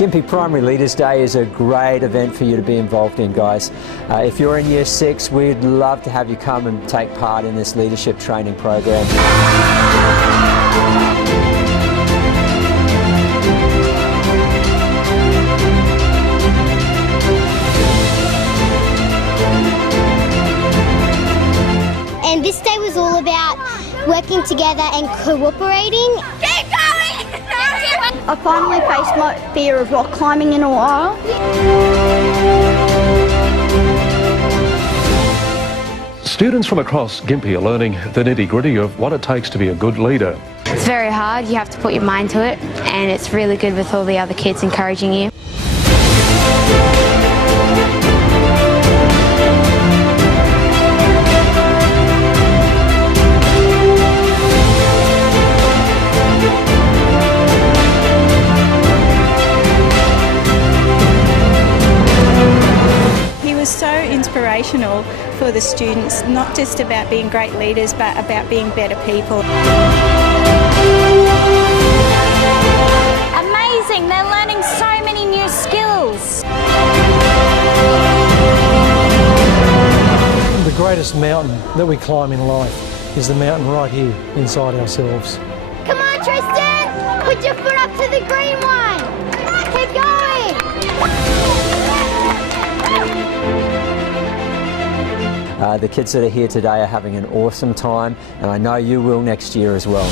Gympie Primary Leaders Day is a great event for you to be involved in, guys. If you're in Year 6, we'd love to have you come and take part in this leadership training program. And this day was all about working together and cooperating. Keep going! I finally faced my fear of rock climbing in a while. Students from across Gympie are learning the nitty-gritty of what it takes to be a good leader. It's very hard, you have to put your mind to it, and it's really good with all the other kids encouraging you. He was so inspirational for the students, not just about being great leaders, but about being better people. Amazing, they're learning so many new skills. The greatest mountain that we climb in life is the mountain right here inside ourselves. Come on, Tristan! Put your foot up to the green one! Keep going! The kids that are here today are having an awesome time, and I know you will next year as well.